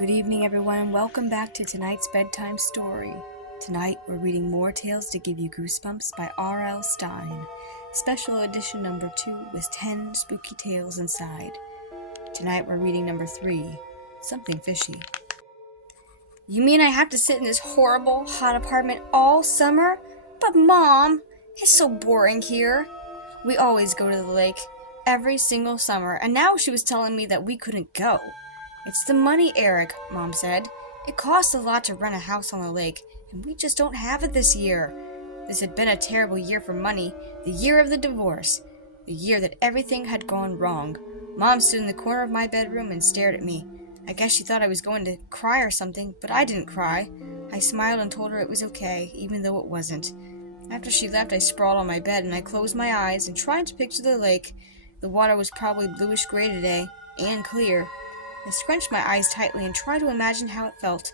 Good evening, everyone, and welcome back to tonight's bedtime story. Tonight, we're reading More Tales to Give You Goosebumps by R.L. Stine. Special edition number 2 with 10 spooky tales inside. Tonight, we're reading number 3, Something Fishy. You mean I have to sit in this horrible, hot apartment all summer? But Mom, it's so boring here. We always go to the lake every single summer, and now she was telling me that we couldn't go. It's the money, Eric, Mom said. It costs a lot to rent a house on the lake, and we just don't have it this year. This had been a terrible year for money, the year of the divorce, the year that everything had gone wrong. Mom stood in the corner of my bedroom and stared at me. I guess she thought I was going to cry or something, but I didn't cry. I smiled and told her it was okay, even though it wasn't. After she left, I sprawled on my bed and I closed my eyes and tried to picture the lake. The water was probably bluish-gray today, and clear. I scrunched my eyes tightly and tried to imagine how it felt.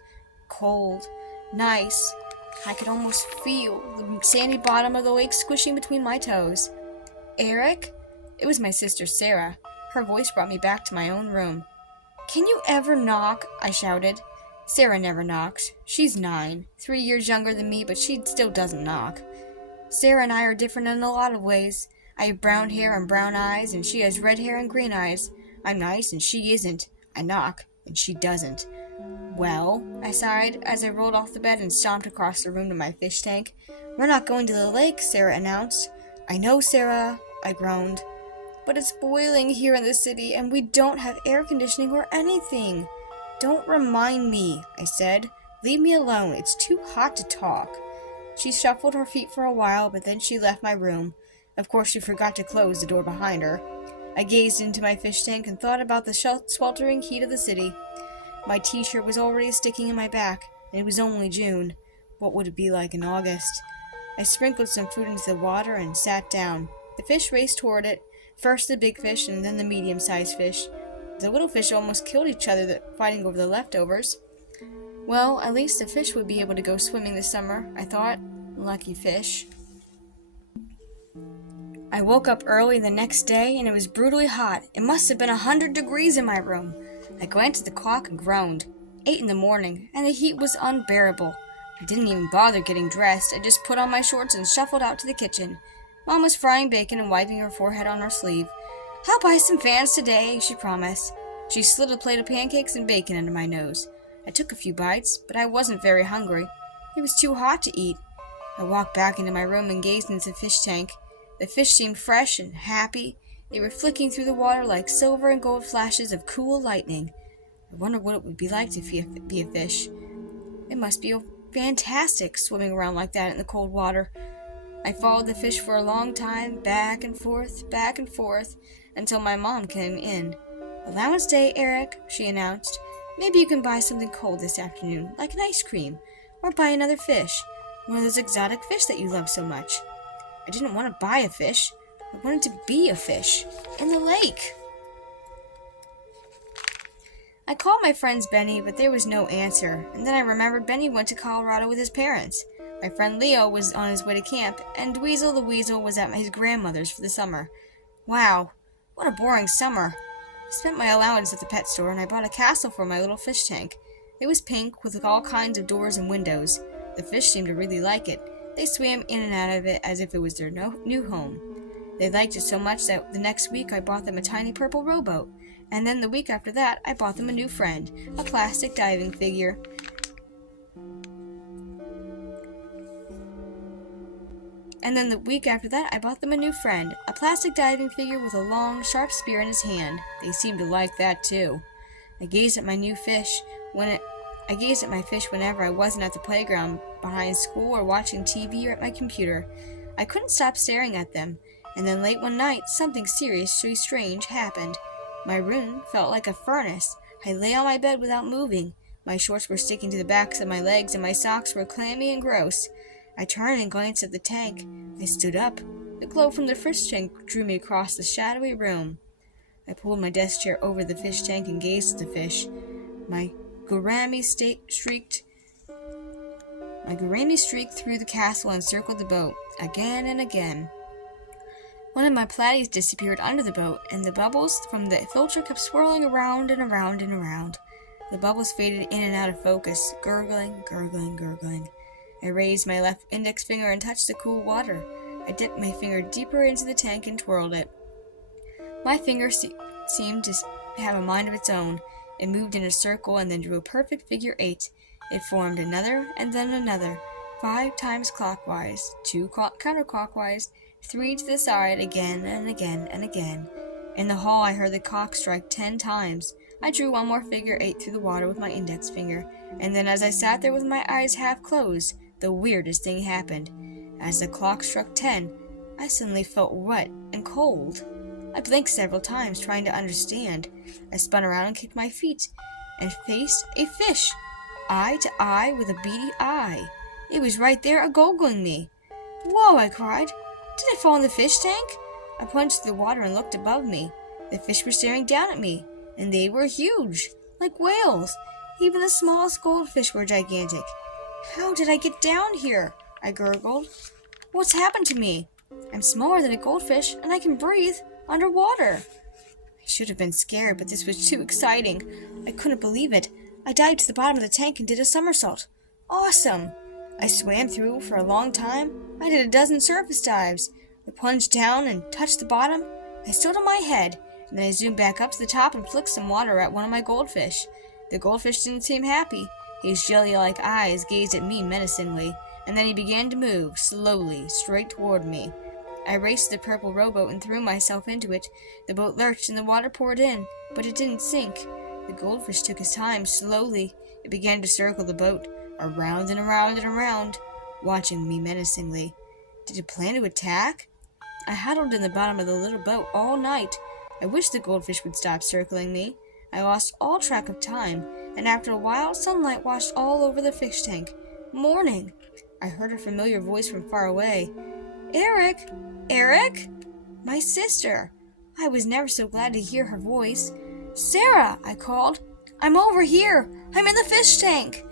Cold. Nice. I could almost feel the sandy bottom of the lake squishing between my toes. Eric? It was my sister Sarah. Her voice brought me back to my own room. Can you ever knock? I shouted. Sarah never knocks. She's 9, 3 years younger than me, but she still doesn't knock. Sarah and I are different in a lot of ways. I have brown hair and brown eyes, and she has red hair and green eyes. I'm nice, and she isn't. I knock, and she doesn't. Well, I sighed as I rolled off the bed and stomped across the room to my fish tank. We're not going to the lake, Sarah announced. I know, Sarah, I groaned. But it's boiling here in the city, and we don't have air conditioning or anything. Don't remind me, I said. Leave me alone. It's too hot to talk. She shuffled her feet for a while, but then she left my room. Of course, she forgot to close the door behind her. I gazed into my fish tank and thought about the sweltering heat of the city. My t-shirt was already sticking in my back, and it was only June. What would it be like in August? I sprinkled some food into the water and sat down. The fish raced toward it, first the big fish and then the medium-sized fish. The little fish almost killed each other fighting over the leftovers. Well, at least the fish would be able to go swimming this summer, I thought. Lucky fish. I woke up early the next day, and it was brutally hot. It must have been 100 degrees in my room. I glanced at the clock and groaned. 8 in the morning, and the heat was unbearable. I didn't even bother getting dressed. I just put on my shorts and shuffled out to the kitchen. Mom was frying bacon and wiping her forehead on her sleeve. I'll buy some fans today, she promised. She slid a plate of pancakes and bacon under my nose. I took a few bites, but I wasn't very hungry. It was too hot to eat. I walked back into my room and gazed into the fish tank. The fish seemed fresh and happy. They were flicking through the water like silver and gold flashes of cool lightning. I wondered what it would be like to be a fish. It must be fantastic swimming around like that in the cold water. I followed the fish for a long time, back and forth, until my mom came in. Allowance day, Eric, she announced. Maybe you can buy something cold this afternoon, like an ice cream, or buy another fish, one of those exotic fish that you love so much. I didn't want to buy a fish. I wanted to be a fish in the lake. I called my friends Benny, but there was no answer, and then I remembered Benny went to Colorado with his parents. My friend Leo was on his way to camp, and Weasel the Weasel was at his grandmother's for the summer. Wow, what a boring summer. I spent my allowance at the pet store, and I bought a castle for my little fish tank. It was pink, with all kinds of doors and windows. The fish seemed to really like it. They swam in and out of it as if it was their new home. They liked it so much that the next week I bought them a tiny purple rowboat. And then the week after that, I bought them a new friend, a plastic diving figure. With a long, sharp spear in his hand. They seemed to like that too. I gazed at my fish whenever I wasn't at the playground, behind school, or watching TV or at my computer. I couldn't stop staring at them, and then late one night, something seriously strange happened. My room felt like a furnace. I lay on my bed without moving. My shorts were sticking to the backs of my legs, and my socks were clammy and gross. I turned and glanced at the tank. I stood up. The glow from the fish tank drew me across the shadowy room. I pulled my desk chair over the fish tank and gazed at the fish. My gourami streaked through the castle and circled the boat, again and again. One of my platies disappeared under the boat, and the bubbles from the filter kept swirling around and around and around. The bubbles faded in and out of focus, gurgling, gurgling, gurgling. I raised my left index finger and touched the cool water. I dipped my finger deeper into the tank and twirled it. My finger seemed to have a mind of its own. It moved in a circle and then drew a perfect figure 8. It formed another and then another, 5 times clockwise, 2 counterclockwise, 3 to the side, again and again and again. In the hall I heard the clock strike 10 times. I drew one more figure 8 through the water with my index finger, and then as I sat there with my eyes half closed, the weirdest thing happened. As the clock struck 10, I suddenly felt wet and cold. I blinked several times, trying to understand. I spun around and kicked my feet, and faced a fish, eye to eye with a beady eye. It was right there, a-goggling me. "Whoa!" I cried. "Did I fall in the fish tank?" I plunged through the water and looked above me. The fish were staring down at me, and they were huge, like whales. Even the smallest goldfish were gigantic. "How did I get down here?" I gurgled. "What's happened to me? I'm smaller than a goldfish, and I can breathe underwater." I should have been scared, but this was too exciting. I couldn't believe it. I dived to the bottom of the tank and did a somersault. Awesome! I swam through for a long time. I did a dozen surface dives. I plunged down and touched the bottom. I stood on my head, and then I zoomed back up to the top and flicked some water at one of my goldfish. The goldfish didn't seem happy. His jelly-like eyes gazed at me menacingly, and then he began to move, slowly, straight toward me. I raced to the purple rowboat and threw myself into it. The boat lurched and the water poured in, but it didn't sink. The goldfish took his time, slowly. It began to circle the boat, around and around and around, watching me menacingly. Did it plan to attack? I huddled in the bottom of the little boat all night. I wished the goldfish would stop circling me. I lost all track of time, and after a while, sunlight washed all over the fish tank. Morning! I heard a familiar voice from far away. "Eric! Eric?" My sister! I was never so glad to hear her voice. "Sarah!" I called. "I'm over here! I'm in the fish tank!"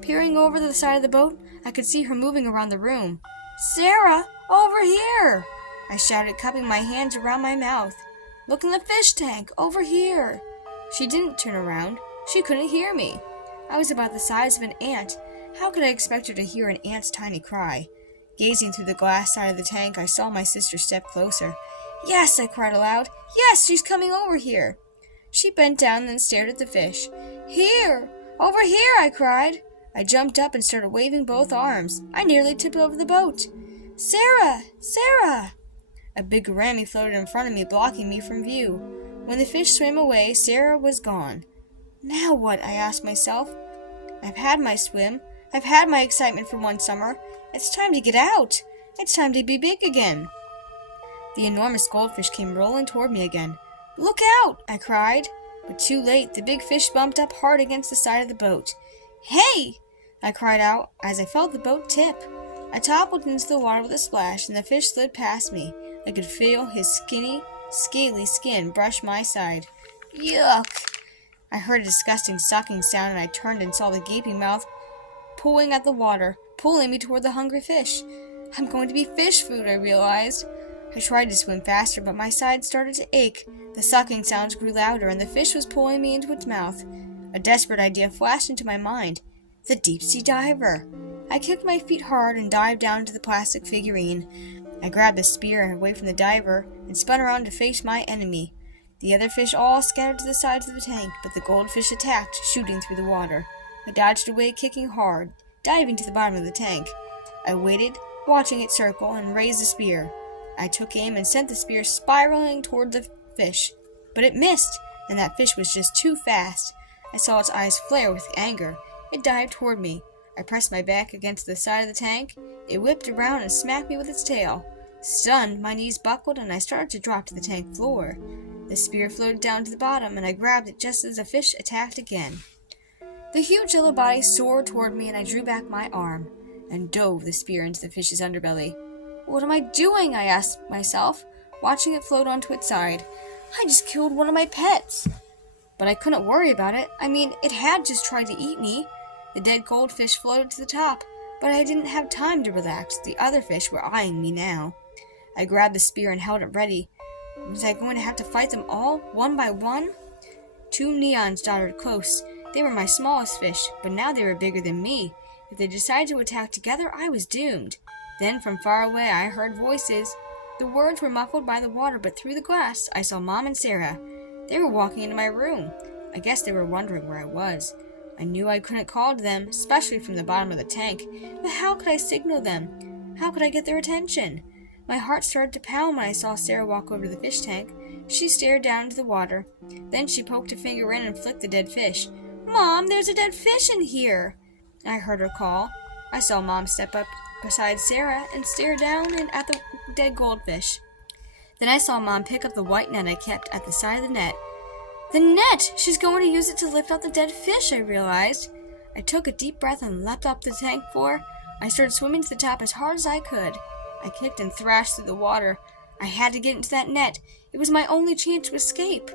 Peering over the side of the boat, I could see her moving around the room. "Sarah! Over here!" I shouted, cupping my hands around my mouth. "Look in the fish tank! Over here!" She didn't turn around. She couldn't hear me. I was about the size of an ant. How could I expect her to hear an ant's tiny cry? Gazing through the glass side of the tank, I saw my sister step closer. "Yes!" I cried aloud. "Yes, she's coming over here!" She bent down and then stared at the fish. "Here! Over here!" I cried. I jumped up and started waving both arms. I nearly tipped over the boat. "Sarah! Sarah!" A big gourami floated in front of me, blocking me from view. When the fish swam away, Sarah was gone. Now what? I asked myself. I've had my swim. I've had my excitement for one summer. It's time to get out. It's time to be big again. The enormous goldfish came rolling toward me again. "Look out!" I cried. But too late, the big fish bumped up hard against the side of the boat. "Hey!" I cried out as I felt the boat tip. I toppled into the water with a splash, and the fish slid past me. I could feel his skinny, scaly skin brush my side. Yuck! I heard a disgusting sucking sound, and I turned and saw the gaping mouth pulling at the water, pulling me toward the hungry fish. I'm going to be fish food, I realized. I tried to swim faster, but my sides started to ache. The sucking sounds grew louder, and the fish was pulling me into its mouth. A desperate idea flashed into my mind. The deep-sea diver. I kicked my feet hard and dived down into the plastic figurine. I grabbed the spear away from the diver and spun around to face my enemy. The other fish all scattered to the sides of the tank, but the goldfish attacked, shooting through the water. I dodged away, kicking hard, diving to the bottom of the tank. I waited, watching it circle, and raised the spear. I took aim and sent the spear spiraling toward the fish, but it missed, and that fish was just too fast. I saw its eyes flare with anger. It dived toward me. I pressed my back against the side of the tank. It whipped around and smacked me with its tail. Stunned, my knees buckled, and I started to drop to the tank floor. The spear floated down to the bottom, and I grabbed it just as the fish attacked again. The huge yellow body soared toward me, and I drew back my arm and dove the spear into the fish's underbelly. What am I doing? I asked myself, watching it float onto its side. I just killed one of my pets. But I couldn't worry about it. I mean, it had just tried to eat me. The dead goldfish floated to the top, but I didn't have time to relax. The other fish were eyeing me now. I grabbed the spear and held it ready. Was I going to have to fight them all, one by one? 2 neons dotted close, They were my smallest fish, but now they were bigger than me. If they decided to attack together, I was doomed. Then from far away I heard voices. The words were muffled by the water, but through the glass I saw Mom and Sarah. They were walking into my room. I guess they were wondering where I was. I knew I couldn't call to them, especially from the bottom of the tank, but how could I signal them? How could I get their attention? My heart started to pound when I saw Sarah walk over to the fish tank. She stared down into the water. Then she poked a finger in and flicked the dead fish. "Mom, there's a dead fish in here!" I heard her call. I saw Mom step up beside Sarah and stare down at the dead goldfish. Then I saw Mom pick up the white net I kept at the side of the net. The net! She's going to use it to lift out the dead fish, I realized. I took a deep breath and leapt up the tank floor. I started swimming to the top as hard as I could. I kicked and thrashed through the water. I had to get into that net. It was my only chance to escape.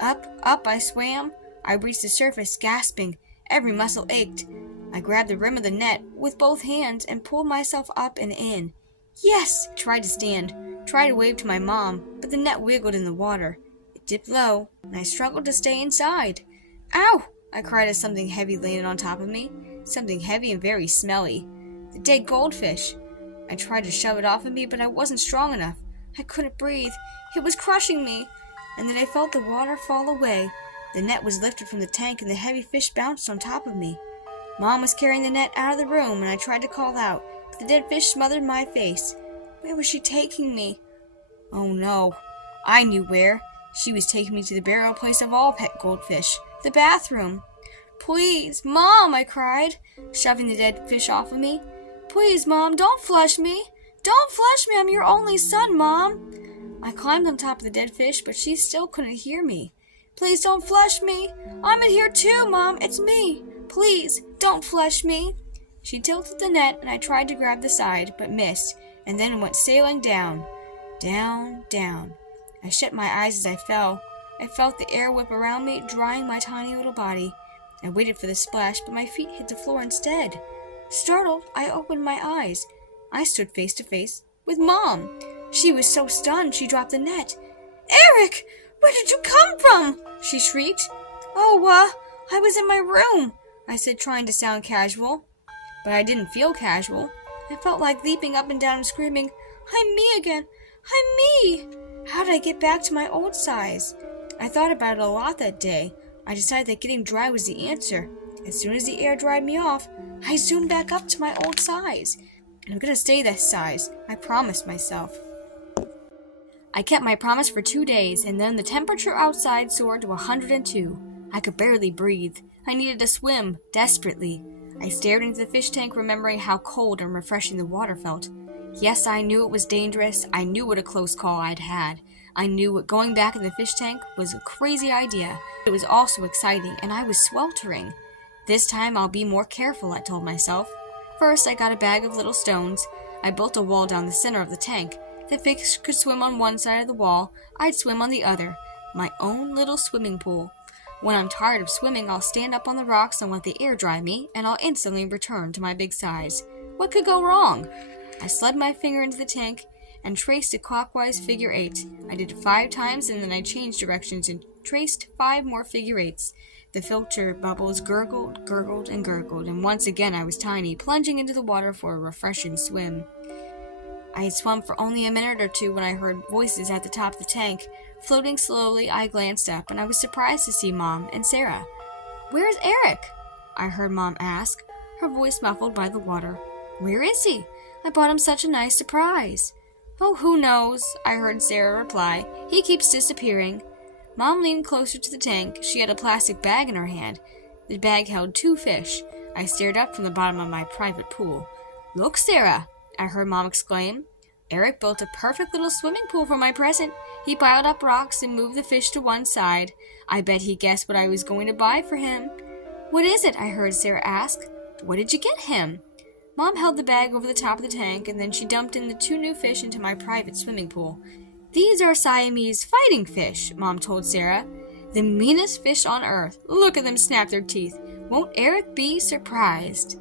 Up I swam. I reached the surface, gasping. Every muscle ached. I grabbed the rim of the net with both hands and pulled myself up and in. Yes! I tried to stand, tried to wave to my mom, but the net wiggled in the water. It dipped low, and I struggled to stay inside. Ow! I cried as something heavy landed on top of me. Something heavy and very smelly. The dead goldfish. I tried to shove it off of me, but I wasn't strong enough. I couldn't breathe. It was crushing me. And then I felt the water fall away. The net was lifted from the tank, and the heavy fish bounced on top of me. Mom was carrying the net out of the room, and I tried to call out, but the dead fish smothered my face. Where was she taking me? Oh no. I knew where. She was taking me to the burial place of all pet goldfish, the bathroom. Please, Mom, I cried, shoving the dead fish off of me. Please, Mom, don't flush me. Don't flush me. I'm your only son, Mom. I climbed on top of the dead fish, but she still couldn't hear me. Please don't flush me. I'm in here too, Mom. It's me. Please, don't flush me. She tilted the net, and I tried to grab the side, but missed, and then went sailing down. Down, down. I shut my eyes as I fell. I felt the air whip around me, drying my tiny little body. I waited for the splash, but my feet hit the floor instead. Startled, I opened my eyes. I stood face to face with Mom. She was so stunned she dropped the net. Eric! Where did you come from? She shrieked. I was in my room, I said, trying to sound casual. But I didn't feel casual. I felt like leaping up and down and screaming, I'm me again! I'm me! How did I get back to my old size? I thought about it a lot that day. I decided that getting dry was the answer. As soon as the air dried me off, I zoomed back up to my old size. And I'm gonna stay this size. I promised myself. I kept my promise for 2 days, and then the temperature outside soared to 102. I could barely breathe. I needed to swim, desperately. I stared into the fish tank, remembering how cold and refreshing the water felt. Yes, I knew it was dangerous. I knew what a close call I'd had. I knew what going back in the fish tank was a crazy idea. It was also exciting, and I was sweltering. This time I'll be more careful, I told myself. First, I got a bag of little stones. I built a wall down the center of the tank. The fish could swim on one side of the wall. I'd swim on the other. My own little swimming pool. When I'm tired of swimming, I'll stand up on the rocks and let the air dry me, and I'll instantly return to my big size. What could go wrong? I slid my finger into the tank and traced a clockwise figure 8. I did it 5 times, and then I changed directions and traced 5 more figure 8s. The filter bubbles gurgled, gurgled, and gurgled, and once again I was tiny, plunging into the water for a refreshing swim. I had swum for only a minute or two when I heard voices at the top of the tank. Floating slowly, I glanced up, and I was surprised to see Mom and Sarah. Where's Eric? I heard Mom ask, her voice muffled by the water. Where is he? I bought him such a nice surprise. Oh, who knows? I heard Sarah reply. He keeps disappearing. Mom leaned closer to the tank. She had a plastic bag in her hand. The bag held 2 fish. I stared up from the bottom of my private pool. Look, Sarah! I heard Mom exclaim. Eric built a perfect little swimming pool for my present. He piled up rocks and moved the fish to one side. I bet he guessed what I was going to buy for him. What is it? I heard Sarah ask. What did you get him? Mom held the bag over the top of the tank, and then she dumped in the 2 new fish into my private swimming pool. These are Siamese fighting fish, Mom told Sarah. The meanest fish on earth. Look at them snap their teeth. Won't Eric be surprised?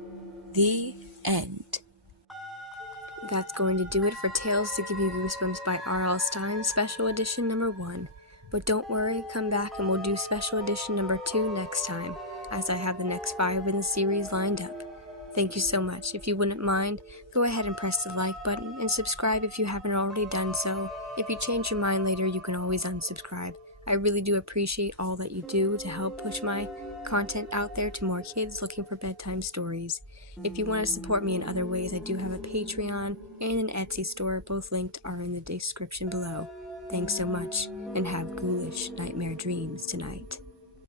The end. That's going to do it for Tales to Give You Goosebumps by R.L. Stines, Special Edition number 1. But don't worry, come back and we'll do Special Edition number 2 next time. as I have the next 5 in the series lined up. Thank you so much. If you wouldn't mind, go ahead and press the like button and subscribe if you haven't already done so. If you change your mind later, you can always unsubscribe. I really do appreciate all that you do to help push my content out there to more kids looking for bedtime stories. If you want to support me in other ways, I do have a Patreon and an Etsy store. Both linked are in the description below. Thanks so much, and have ghoulish nightmare dreams tonight.